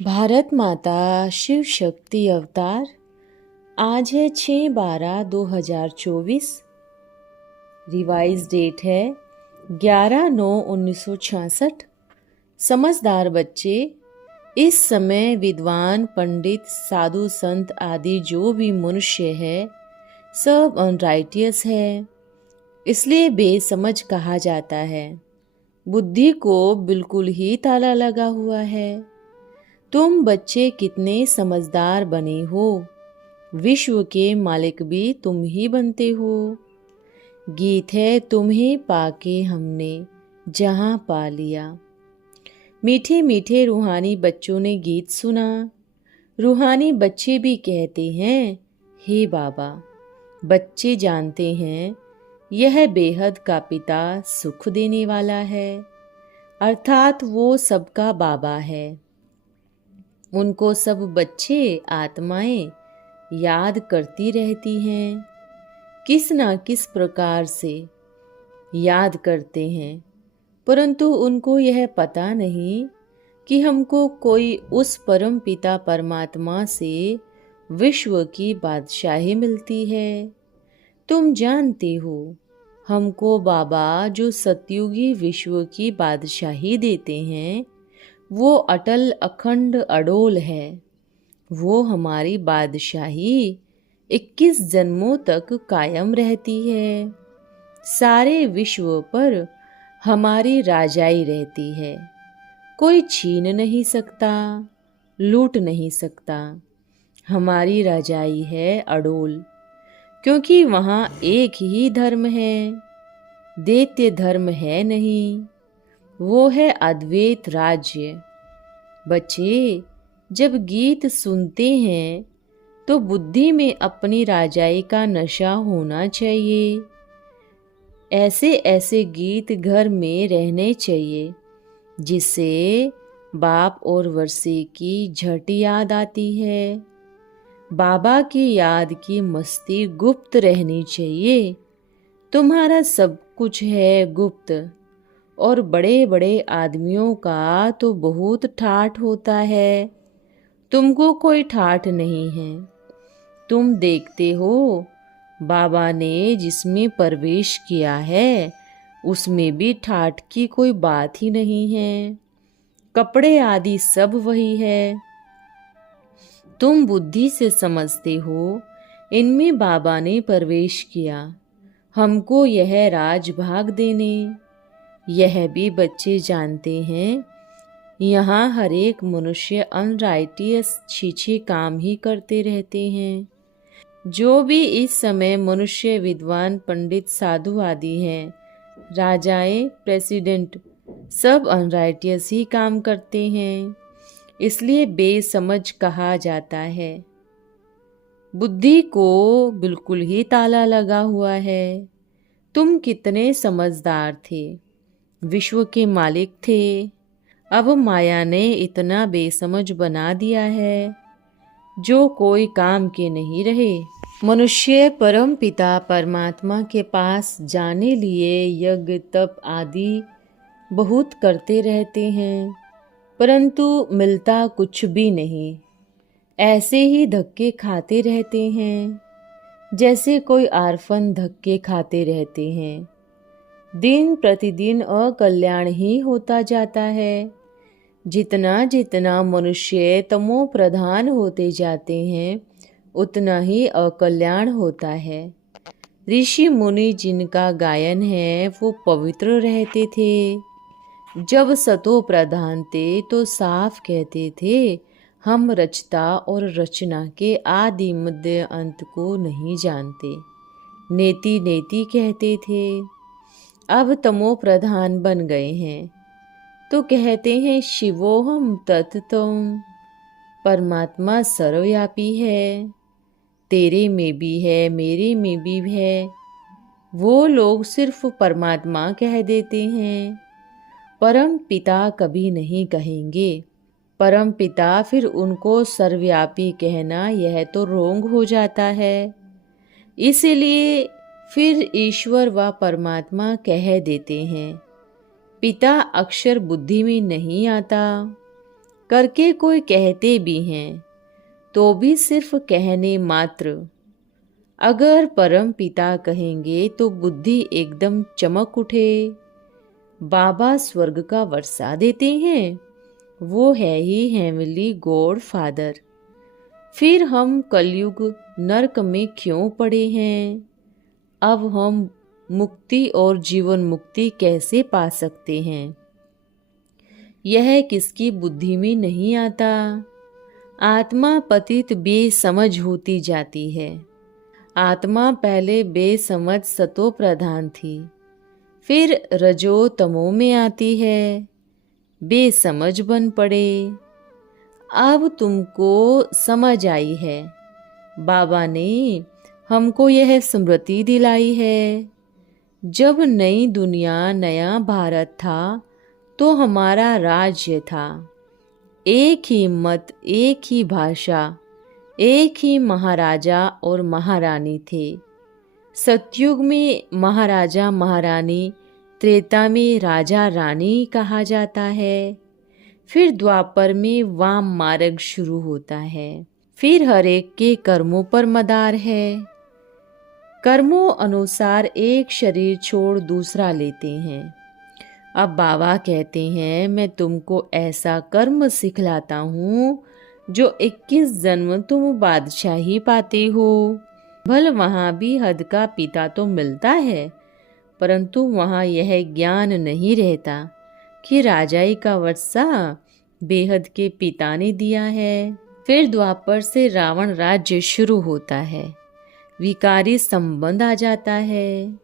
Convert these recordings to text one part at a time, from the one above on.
भारत माता शिव शक्ति अवतार। आज है 6/12/2024। रिवाइज डेट है 11/9/1966। समझदार बच्चे, इस समय विद्वान पंडित साधु संत आदि जो भी मनुष्य है सब अनराइटियस है, इसलिए बेसमझ कहा जाता है। बुद्धि को बिल्कुल ही ताला लगा हुआ है। तुम बच्चे कितने समझदार बने हो, विश्व के मालिक भी तुम ही बनते हो। गीत है तुम्हें पाके हमने जहां पा लिया। मीठे मीठे रूहानी बच्चों ने गीत सुना। रूहानी बच्चे भी कहते हैं, हे बाबा। बच्चे जानते हैं यह बेहद का पिता सुख देने वाला है, अर्थात वो सबका बाबा है। उनको सब बच्चे आत्माएं याद करती रहती हैं, किस ना किस प्रकार से याद करते हैं, परंतु उनको यह पता नहीं कि हमको कोई उस परम पिता परमात्मा से विश्व की बादशाही मिलती है। तुम जानते हो, हमको बाबा जो सतयुगी विश्व की बादशाही देते हैं वो अटल अखंड अडोल है। वो हमारी बादशाही 21 जन्मों तक कायम रहती है। सारे विश्व पर हमारी राजाई रहती है, कोई छीन नहीं सकता, लूट नहीं सकता। हमारी राजाई है अडोल, क्योंकि वहाँ एक ही धर्म है, दैत्य धर्म है नहीं। वो है अद्वैत राज्य। बच्चे, जब गीत सुनते हैं तो बुद्धि में अपनी राजाई का नशा होना चाहिए। ऐसे ऐसे गीत घर में रहने चाहिए जिससे बाप और वर्षे की झट याद आती है। बाबा की याद की मस्ती गुप्त रहनी चाहिए। तुम्हारा सब कुछ है गुप्त, और बड़े बड़े आदमियों का तो बहुत ठाठ होता है, तुमको कोई ठाठ नहीं है। तुम देखते हो बाबा ने जिसमें प्रवेश किया है उसमें भी ठाठ की कोई बात ही नहीं है। कपड़े आदि सब वही है। तुम बुद्धि से समझते हो इनमें बाबा ने प्रवेश किया, हमको यह राजभाग देने। यह भी बच्चे जानते हैं, यहाँ हर एक मनुष्य अनराइटियस छीछे काम ही करते रहते हैं। जो भी इस समय मनुष्य विद्वान पंडित साधु आदि हैं, राजाएं प्रेसिडेंट, सब अनराइटियस ही काम करते हैं, इसलिए बेसमझ कहा जाता है। बुद्धि को बिल्कुल ही ताला लगा हुआ है। तुम कितने समझदार थे, विश्व के मालिक थे, अब माया ने इतना बेसमझ बना दिया है जो कोई काम के नहीं रहे। मनुष्य परम पिता परमात्मा के पास जाने लिए यज्ञ तप आदि बहुत करते रहते हैं, परंतु मिलता कुछ भी नहीं। ऐसे ही धक्के खाते रहते हैं जैसे कोई आरफन धक्के खाते रहते हैं। दिन प्रतिदिन अकल्याण ही होता जाता है। जितना जितना मनुष्य तमो प्रधान होते जाते हैं उतना ही अकल्याण होता है। ऋषि मुनि जिनका गायन है वो पवित्र रहते थे। जब सतो प्रधान थे तो साफ कहते थे, हम रचता और रचना के आदि मध्य अंत को नहीं जानते। नेति नेति कहते थे। अब तमो प्रधान बन गए हैं तो कहते हैं शिवोहम तत्तम। परमात्मा सर्वव्यापी है, तेरे में भी है, मेरे में भी है। वो लोग सिर्फ परमात्मा कह देते हैं, परम पिता कभी नहीं कहेंगे। परम पिता फिर उनको सर्वव्यापी कहना यह तो रोंग हो जाता है। इसलिए फिर ईश्वर व परमात्मा कह देते हैं, पिता अक्षर बुद्धि में नहीं आता करके कोई कहते भी हैं, तो भी सिर्फ कहने मात्र। अगर परम पिता कहेंगे तो बुद्धि एकदम चमक उठे। बाबा स्वर्ग का वर्षा देते हैं, वो है ही हेवनली गॉड फादर। फिर हम कलयुग नरक में क्यों पड़े हैं? अब हम मुक्ति और जीवन मुक्ति कैसे पा सकते हैं? यह किसकी बुद्धि में नहीं आता। आत्मा पतित बेसमझ होती जाती है। आत्मा पहले बेसमझ सतो प्रधान थी, फिर रजो तमो में आती है, बेसमझ बन पड़े। अब तुमको समझ आई है। बाबा ने हमको यह स्मृति दिलाई है। जब नई दुनिया नया भारत था तो हमारा राज्य था। एक ही मत, एक ही भाषा, एक ही महाराजा और महारानी थे। सतयुग में महाराजा महारानी, त्रेता में राजा रानी कहा जाता है। फिर द्वापर में वाम मार्ग शुरू होता है। फिर हर एक के कर्मों पर मदार है। कर्मों अनुसार एक शरीर छोड़ दूसरा लेते हैं। अब बाबा कहते हैं, मैं तुमको ऐसा कर्म सिखलाता हूँ जो 21 जन्म तुम बादशाही पाते हो। भल वहाँ भी हद का पिता तो मिलता है, परंतु वहाँ यह ज्ञान नहीं रहता कि राजाई का वर्षा बेहद के पिता ने दिया है। फिर द्वापर से रावण राज्य शुरू होता है। विकारी संबंध आ जाता है।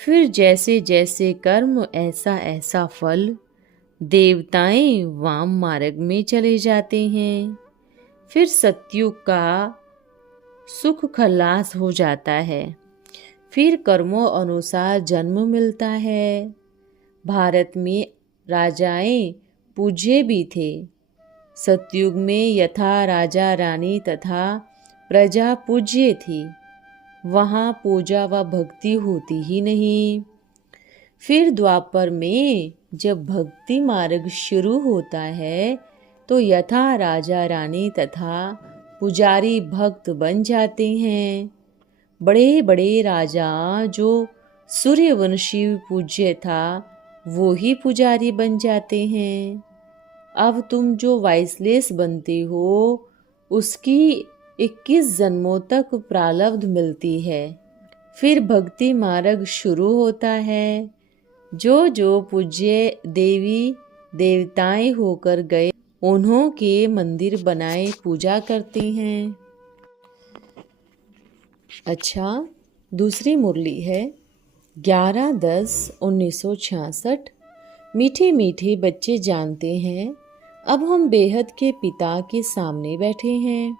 फिर जैसे जैसे कर्म ऐसा ऐसा फल। देवताएं वाम मार्ग में चले जाते हैं। फिर सतयुग का सुख खलास हो जाता है। फिर कर्मों अनुसार जन्म मिलता है। भारत में राजाएं पूज्य भी थे। सतयुग में यथा राजा रानी तथा प्रजा पूज्य थी। वहाँ पूजा व भक्ति होती ही नहीं। फिर द्वापर में जब भक्ति मार्ग शुरू होता है तो यथा राजा रानी तथा पुजारी भक्त बन जाते हैं। बड़े बड़े राजा जो सूर्यवंशी पूज्य था वो ही पुजारी बन जाते हैं। अब तुम जो वाइसलेस बनते हो उसकी 21 जन्मों तक प्रारब्ध मिलती है। फिर भक्ति मार्ग शुरू होता है। जो जो पूज्य देवी देवताएं होकर गए उन्हों के मंदिर बनाए पूजा करते हैं। अच्छा, दूसरी मुरली है 11/10/1966। मीठे मीठे बच्चे जानते हैं अब हम बेहद के पिता के सामने बैठे हैं।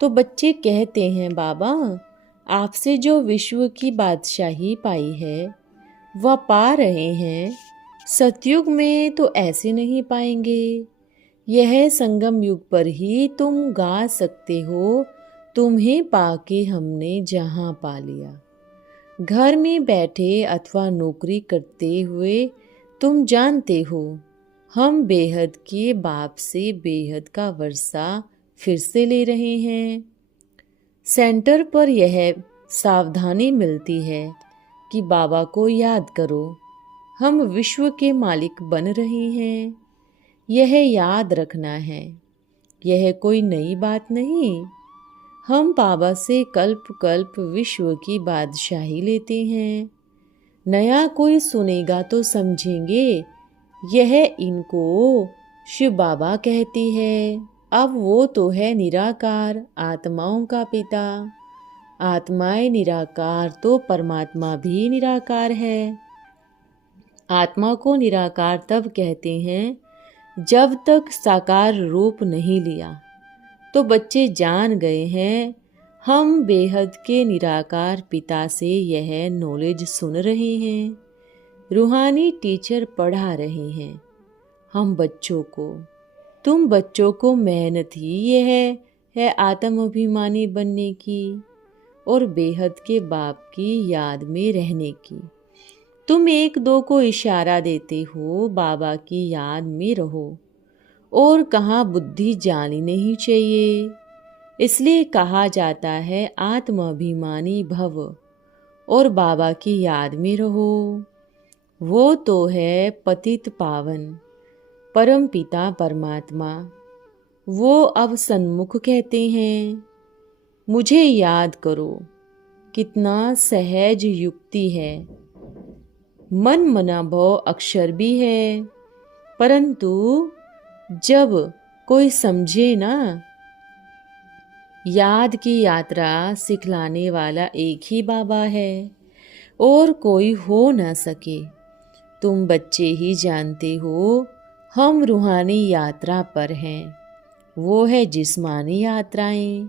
तो बच्चे कहते हैं, बाबा आपसे जो विश्व की बादशाही पाई है वह पा रहे हैं। सतयुग में तो ऐसे नहीं पाएंगे। यह संगम युग पर ही तुम गा सकते हो, तुम्हें पाके हमने जहां पा लिया। घर में बैठे अथवा नौकरी करते हुए तुम जानते हो हम बेहद के बाप से बेहद का वर्षा फिर से ले रहे हैं। सेंटर पर यह सावधानी मिलती है कि बाबा को याद करो, हम विश्व के मालिक बन रहे हैं। यह याद रखना है, यह कोई नई बात नहीं। हम बाबा से कल्प कल्प विश्व की बादशाही लेते हैं। नया कोई सुनेगा तो समझेंगे यह इनको शिव बाबा कहती है। अब वो तो है निराकार, आत्माओं का पिता। आत्माएं निराकार तो परमात्मा भी निराकार है। आत्मा को निराकार तब कहते हैं जब तक साकार रूप नहीं लिया। तो बच्चे जान गए हैं हम बेहद के निराकार पिता से यह नॉलेज सुन रहे हैं। रूहानी टीचर पढ़ा रहे हैं हम बच्चों को। तुम बच्चों को मेहनत ही यह है आत्म अभिमानी बनने की। और बेहद के बाप की याद में रहने की। तुम एक दो को इशारा देते हो बाबा की याद में रहो, और कहाँ बुद्धि जानी नहीं चाहिए। इसलिए कहा जाता है आत्माभिमानी भव और बाबा की याद में रहो। वो तो है पतित पावन परम पिता परमात्मा। वो अब सन्मुख कहते हैं, मुझे याद करो। कितना सहज युक्ति है। मन मना भव अक्षर भी है, परंतु जब कोई समझे ना, याद की यात्रा सिखलाने वाला एक ही बाबा है और कोई हो ना सके। तुम बच्चे ही जानते हो हम रूहानी यात्रा पर हैं, वो है जिस्मानी यात्राएं।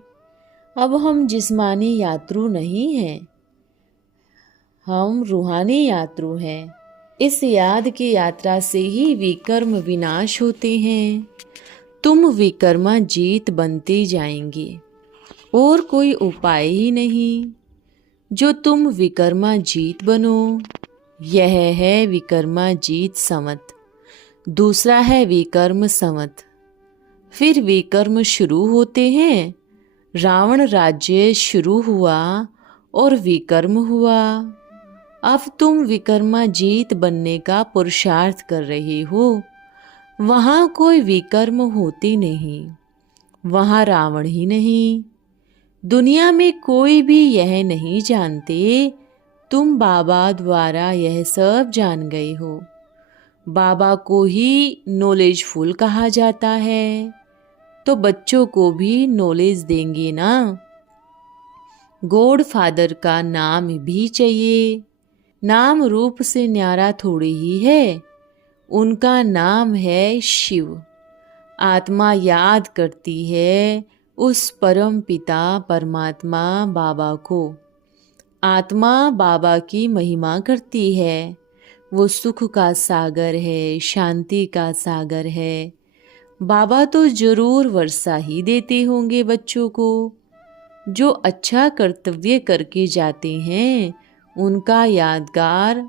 अब हम जिस्मानी यात्रु नहीं हैं, हम रूहानी यात्रु हैं। इस याद की यात्रा से ही विकर्म विनाश होते हैं। तुम विकर्मा जीत बनते जाएंगे और कोई उपाय ही नहीं जो तुम विकर्मा जीत बनो। यह है विकर्मा जीत संवत, दूसरा है विकर्म संवत। फिर विकर्म शुरू होते हैं। रावण राज्य शुरू हुआ और विकर्म हुआ। अब तुम विकर्मा जीत बनने का पुरुषार्थ कर रहे हो। वहाँ कोई विकर्म होती नहीं, वहाँ रावण ही नहीं। दुनिया में कोई भी यह नहीं जानते, तुम बाबा द्वारा यह सब जान गए हो। बाबा को ही नॉलेजफुल कहा जाता है, तो बच्चों को भी नॉलेज देंगे ना। गॉड फादर का नाम भी चाहिए। नाम रूप से न्यारा थोड़ी ही है, उनका नाम है शिव। आत्मा याद करती है उस परम पिता परमात्मा बाबा को। आत्मा बाबा की महिमा करती है। वो सुख का सागर है, शांति का सागर है। बाबा तो जरूर वर्षा ही देते होंगे बच्चों को। जो अच्छा कर्तव्य करके जाते हैं उनका यादगार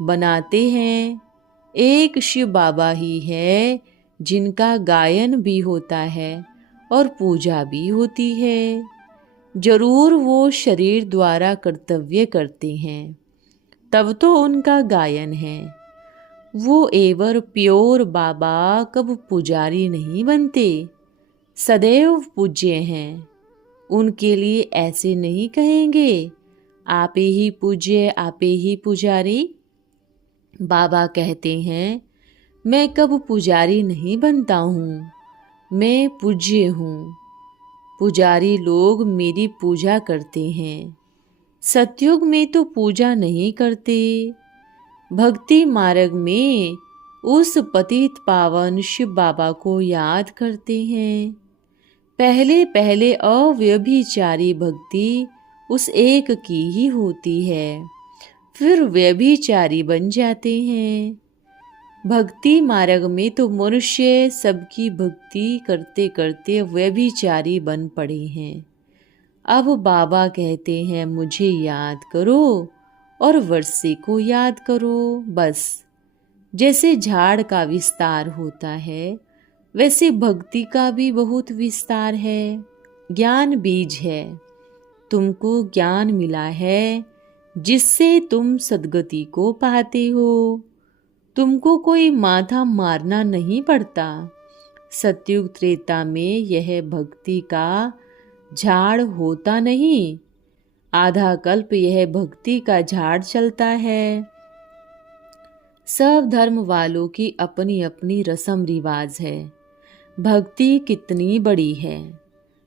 बनाते हैं। एक शिव बाबा ही है जिनका गायन भी होता है और पूजा भी होती है। जरूर वो शरीर द्वारा कर्तव्य करते हैं, तब तो उनका गायन है। वो एवर प्योर बाबा कब पुजारी नहीं बनते, सदैव पूज्य हैं। उनके लिए ऐसे नहीं कहेंगे आपे ही पूज्य आपे ही पुजारी। बाबा कहते हैं मैं कब पुजारी नहीं बनता हूँ, मैं पूज्य हूँ। पुजारी लोग मेरी पूजा करते हैं, सतयुग में तो पूजा नहीं करते। भक्ति मार्ग में उस पतित पावन शिव बाबा को याद करते हैं। पहले पहले अव्यभिचारी भक्ति उस एक की ही होती है, फिर व्यभिचारी बन जाते हैं। भक्ति मार्ग में तो मनुष्य सबकी भक्ति करते करते व्यभिचारी बन पड़े हैं। अब बाबा कहते हैं मुझे याद करो और वर्षे को याद करो। बस जैसे झाड़ का विस्तार होता है, वैसे भक्ति का भी बहुत विस्तार है। ज्ञान बीज है, तुमको ज्ञान मिला है जिससे तुम सद्गति को पाते हो। तुमको कोई माथा मारना नहीं पड़ता। सतयुग त्रेता में यह भक्ति का झाड़ होता नहीं, आधा कल्प यह भक्ति का झाड़ चलता है। सब धर्म वालों की अपनी अपनी रस्म रिवाज है। भक्ति कितनी बड़ी है।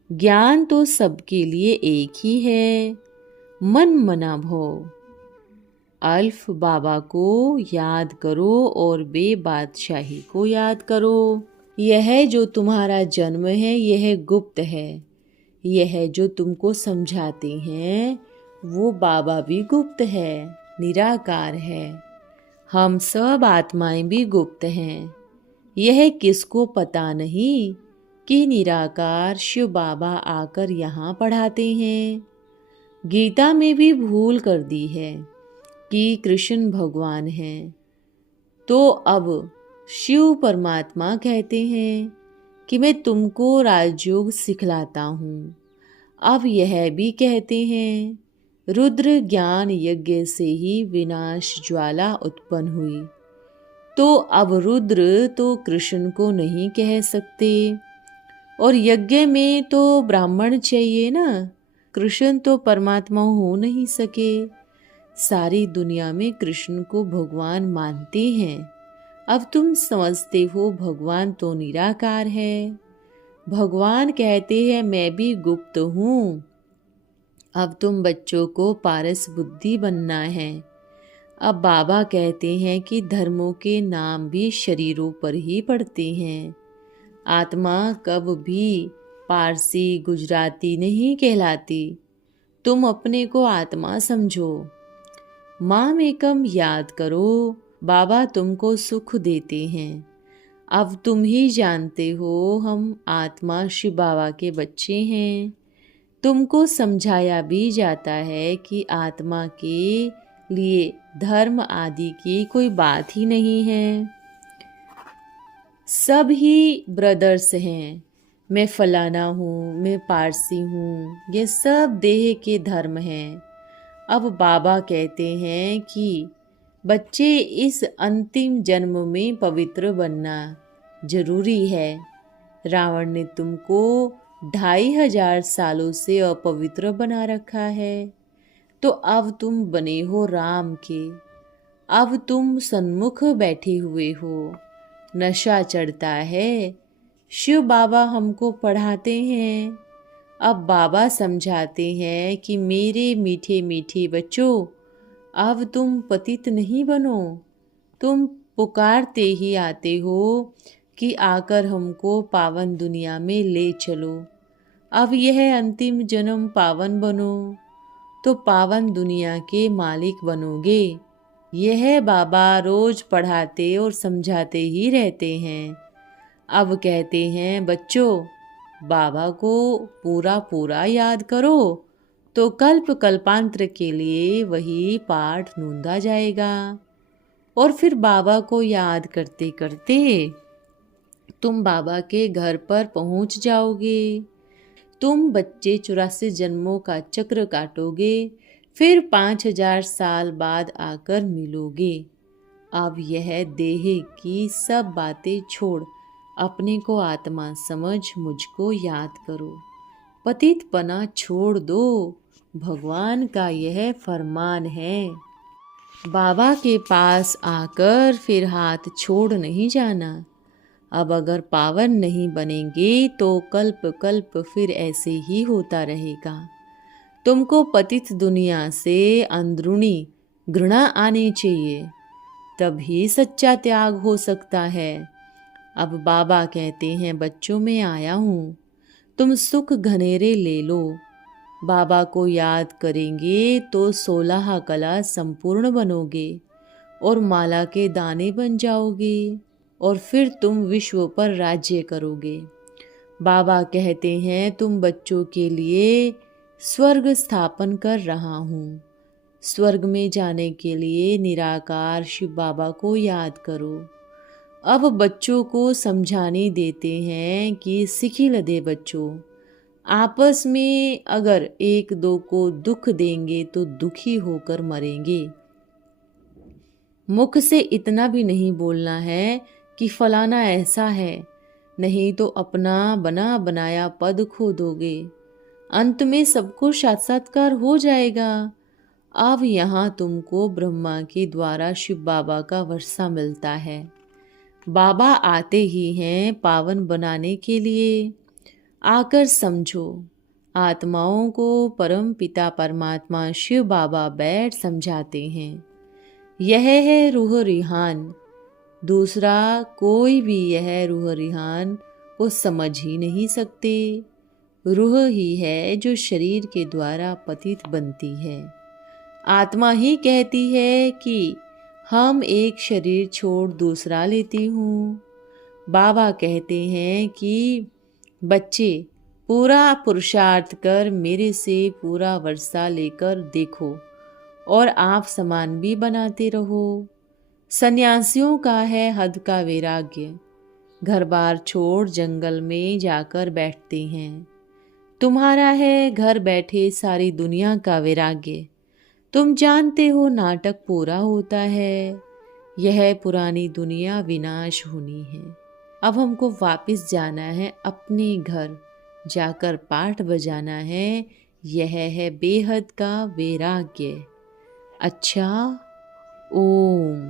ज्ञान तो सबके लिए एक ही है। मन मना भव। अल्फ बाबा को याद करो और बेबादशाही को याद करो। यह जो तुम्हारा जन्म है यह गुप्त है। यह जो तुमको समझाते हैं वो बाबा भी गुप्त है, निराकार है। हम सब आत्माएं भी गुप्त हैं। यह किसको पता नहीं कि निराकार शिव बाबा आकर यहाँ पढ़ाते हैं। गीता में भी भूल कर दी है कि कृष्ण भगवान हैं, तो अब शिव परमात्मा कहते हैं कि मैं तुमको राजयोग सिखलाता हूँ। अब यह भी कहते हैं, रुद्र ज्ञान यज्ञ से ही विनाश ज्वाला उत्पन्न हुई। तो अब रुद्र तो कृष्ण को नहीं कह सकते, और यज्ञ में तो ब्राह्मण चाहिए ना, कृष्ण तो परमात्मा हो नहीं सके। सारी दुनिया में कृष्ण को भगवान मानते हैं। अब तुम समझते हो भगवान तो निराकार है। भगवान कहते हैं मैं भी गुप्त हूँ। अब तुम बच्चों को पारस बुद्धि बनना है। अब बाबा कहते हैं कि धर्मों के नाम भी शरीरों पर ही पड़ते हैं। आत्मा कब भी पारसी गुजराती नहीं कहलाती। तुम अपने को आत्मा समझो। माम एकम याद करो, बाबा तुमको सुख देते हैं। अब तुम ही जानते हो हम आत्मा शिव बाबा के बच्चे हैं। तुमको समझाया भी जाता है कि आत्मा के लिए धर्म आदि की कोई बात ही नहीं है। सब ही ब्रदर्स हैं। मैं फलाना हूँ, मैं पारसी हूँ, ये सब देह के धर्म हैं। अब बाबा कहते हैं कि बच्चे इस अंतिम जन्म में पवित्र बनना जरूरी है। रावण ने तुमको 2500 सालों से अपवित्र बना रखा है, तो अब तुम बने हो राम के। अब तुम सन्मुख बैठे हुए हो। नशा चढ़ता है। शिव बाबा हमको पढ़ाते हैं। अब बाबा समझाते हैं कि मेरे मीठे मीठे बच्चों, अब तुम पतित नहीं बनो। तुम पुकारते ही आते हो कि आकर हमको पावन दुनिया में ले चलो। अब यह अंतिम जन्म पावन बनो, तो पावन दुनिया के मालिक बनोगे। यह बाबा रोज पढ़ाते और समझाते ही रहते हैं। अब कहते हैं बच्चों, बाबा को पूरा पूरा याद करो, तो कल्प कल्पांतर के लिए वही पाठ नूंदा जाएगा। और फिर बाबा को याद करते करते तुम बाबा के घर पर पहुंच जाओगे। तुम बच्चे 84 जन्मों का चक्र काटोगे, फिर 5000 साल बाद आकर मिलोगे। अब यह देह की सब बातें छोड़ अपने को आत्मा समझ मुझको याद करो। पतितपना छोड़ दो, भगवान का यह फरमान है। बाबा के पास आकर फिर हाथ छोड़ नहीं जाना। अब अगर पावन नहीं बनेंगे तो कल्प कल्प फिर ऐसे ही होता रहेगा। तुमको पतित दुनिया से अंदरूनी घृणा आनी चाहिए, तभी सच्चा त्याग हो सकता है। अब बाबा कहते हैं बच्चों मैं आया हूँ, तुम सुख घनेरे ले लो। बाबा को याद करेंगे तो 16 कला संपूर्ण बनोगे और माला के दाने बन जाओगे, और फिर तुम विश्व पर राज्य करोगे। बाबा कहते हैं तुम बच्चों के लिए स्वर्ग स्थापन कर रहा हूँ। स्वर्ग में जाने के लिए निराकार शिव बाबा को याद करो। अब बच्चों को समझाने देते हैं कि सिखिल दे बच्चों, आपस में अगर एक दो को दुख देंगे तो दुखी होकर मरेंगे। मुख से इतना भी नहीं बोलना है कि फलाना ऐसा है, नहीं तो अपना बना बनाया पद खो दोगे। अंत में सबको साक्षात्कार हो जाएगा। अब यहाँ तुमको ब्रह्मा के द्वारा शिव बाबा का वर्षा मिलता है। बाबा आते ही हैं पावन बनाने के लिए। आकर समझो। आत्माओं को परम पिता परमात्मा शिव बाबा बैठ समझाते हैं। यह है रूह रिहान। दूसरा कोई भी यह रूह रिहान को समझ ही नहीं सकते। रूह ही है जो शरीर के द्वारा पतित बनती है। आत्मा ही कहती है कि हम एक शरीर छोड़ दूसरा लेती हूँ। बाबा कहते हैं कि बच्चे पूरा पुरुषार्थ कर मेरे से पूरा वर्षा लेकर देखो और आप समान भी बनाते रहो। सन्यासियों का है हद का वैराग्य, घर बार छोड़ जंगल में जाकर बैठते हैं। तुम्हारा है घर बैठे सारी दुनिया का वैराग्य। तुम जानते हो नाटक पूरा होता है, यह पुरानी दुनिया विनाश होनी है। अब हमको वापस जाना है अपने घर, जाकर पाठ बजाना है, यह है बेहद का वैराग्य। अच्छा, ओम।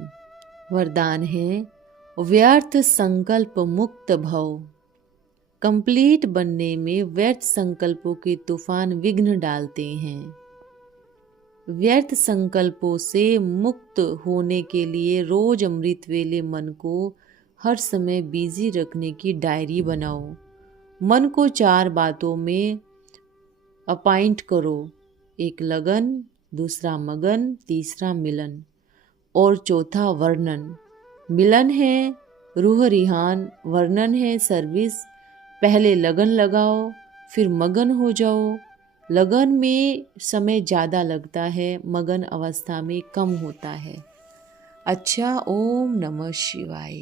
वरदान है व्यर्थ संकल्प मुक्त भव। कंप्लीट बनने में व्यर्थ संकल्पों के तूफान विघ्न डालते हैं। व्यर्थ संकल्पों से मुक्त होने के लिए रोज अमृत वेले मन को हर समय बिजी रखने की डायरी बनाओ। मन को 4 बातों में अपॉइंट करो। 1 लगन, दूसरा मगन, तीसरा मिलन और चौथा वर्णन। मिलन है रूह रिहान, वर्णन है सर्विस। पहले लगन लगाओ, फिर मगन हो जाओ। लगन में समय ज़्यादा लगता है, मगन अवस्था में कम होता है। अच्छा, ओम नमः शिवाय।